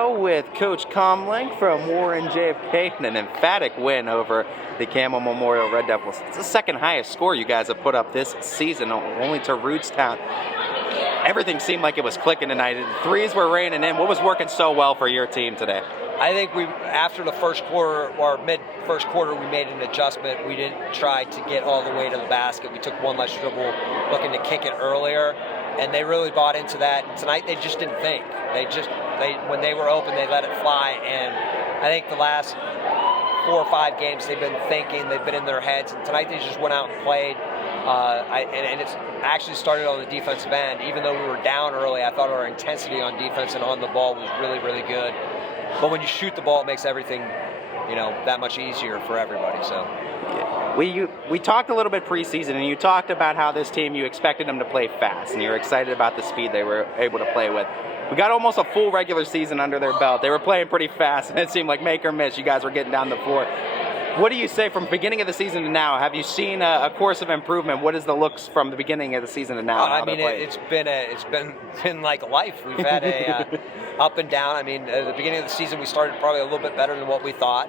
With Coach Komlanc from Warren JFK and an emphatic win over the Camel Memorial Red Devils. It's the second highest score you guys have put up this season, only to Rootstown. Everything seemed like it was clicking tonight. The threes were raining in. What was working so well for your team today? I think after the first quarter, or mid-first quarter, we made an adjustment. We didn't try to get all the way to the basket. We took one less dribble, looking to kick it earlier, and they really bought into that. And tonight, they just didn't think. When they were open, they let it fly. And I think the last 4 or 5 games, they've been thinking, they've been in their heads. And tonight, they just went out and played. And it's actually started on the defensive end. Even though we were down early, I thought our intensity on defense and on the ball was really, really good. But when you shoot the ball, it makes everything, that much easier for everybody. So. We talked a little bit preseason, and you talked about how this team, you expected them to play fast, and you were excited about the speed they were able to play with. We got almost a full regular season under their belt. They were playing pretty fast, and it seemed like make or miss, you guys were getting down the floor. What do you say from beginning of the season to now? Have you seen a course of improvement? What is the looks from the beginning of the season to now? I mean, it's been like life. We've had a up and down. I mean, at the beginning of the season, we started probably a little bit better than what we thought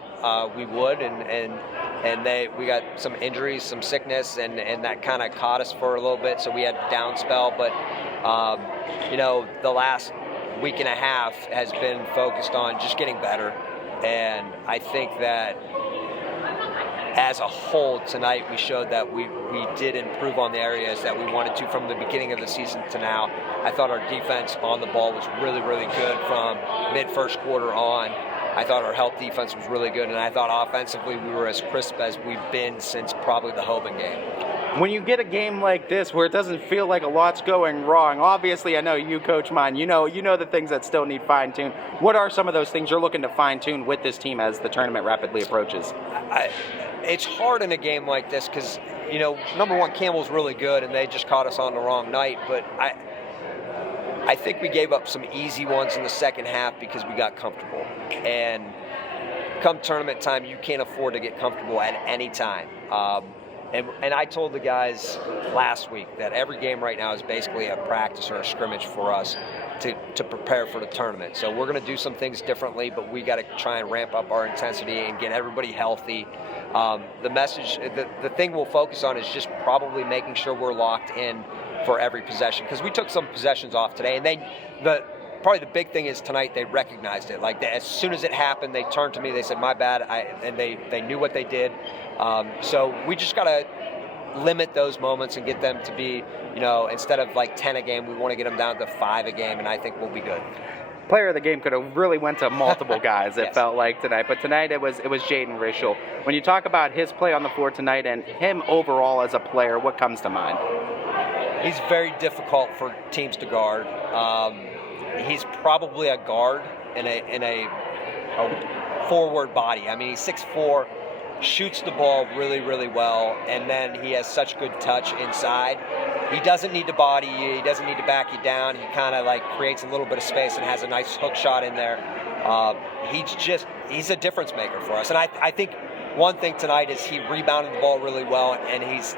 we would, and we got some injuries, some sickness, and that kind of caught us for a little bit. So we had a down spell, but the last week and a half has been focused on just getting better, and I think that as a whole tonight we showed that we did improve on the areas that we wanted to from the beginning of the season to now. I thought our defense on the ball was really, really good from mid-first quarter on. I thought our help defense was really good, and I thought offensively we were as crisp as we've been since probably the Hoban game. When you get a game like this where it doesn't feel like a lot's going wrong, obviously I know you coach mine, you know the things that still need fine-tune. What are some of those things you're looking to fine-tune with this team as the tournament rapidly approaches? It's hard in a game like this because, number one, Campbell's really good and they just caught us on the wrong night, but I think we gave up some easy ones in the second half because we got comfortable. And come tournament time, you can't afford to get comfortable at any time. And I told the guys last week that every game right now is basically a practice or a scrimmage for us to prepare for the tournament. So we're going to do some things differently, but we got to try and ramp up our intensity and get everybody healthy. The thing we'll focus on is just probably making sure we're locked in for every possession, because we took some possessions off today, and probably the big thing is tonight they recognized it. Like as soon as it happened, they turned to me, they said, "My bad," and they knew what they did. So we just got to limit those moments and get them to be, instead of like 10 a game, we want to get them down to 5 a game, and I think we'll be good. Player of the game could have really went to multiple guys, it Yes. felt like tonight. But tonight it was Jaden Rischel. When you talk about his play on the floor tonight and him overall as a player, what comes to mind? He's very difficult for teams to guard. He's probably a guard in a forward body. I mean, he's 6'4", shoots the ball really, really well, and then he has such good touch inside. He doesn't need to body you. He doesn't need to back you down. He kind of like creates a little bit of space and has a nice hook shot in there. He's a difference maker for us. And I think one thing tonight is he rebounded the ball really well, and his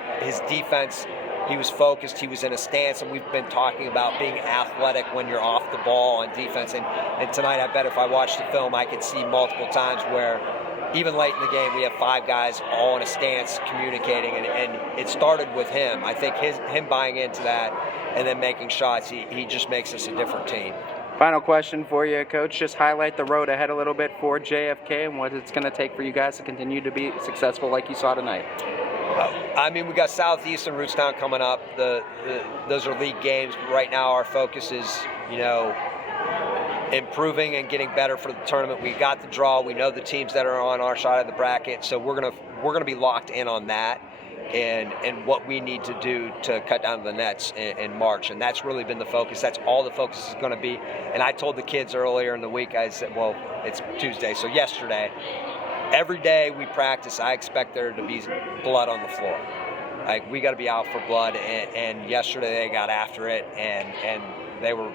defense, he was focused, he was in a stance, and we've been talking about being athletic when you're off the ball on defense. And tonight, I bet if I watched the film, I could see multiple times where even late in the game, we have 5 guys all in a stance communicating, and it started with him. I think him buying into that and then making shots, he just makes us a different team. Final question for you, Coach. Just highlight the road ahead a little bit for JFK and what it's going to take for you guys to continue to be successful like you saw tonight. I mean, we got Southeast and Rootstown coming up. Those are league games. But right now, our focus is, improving and getting better for the tournament. We got the draw. We know the teams that are on our side of the bracket, so we're gonna be locked in on that and what we need to do to cut down the nets in March. And that's really been the focus. That's all the focus is going to be. And I told the kids earlier in the week, I said, well, it's Tuesday, so yesterday, every day we practice, I expect there to be blood on the floor. Like, we got to be out for blood, and yesterday they got after it, and they were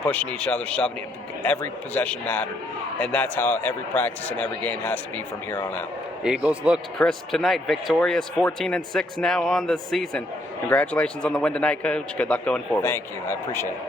pushing each other, shoving it. Every possession mattered, and that's how every practice and every game has to be from here on out. Eagles looked crisp tonight, victorious, 14-6 now on the season. Congratulations on the win tonight, Coach. Good luck going forward. Thank you. I appreciate it.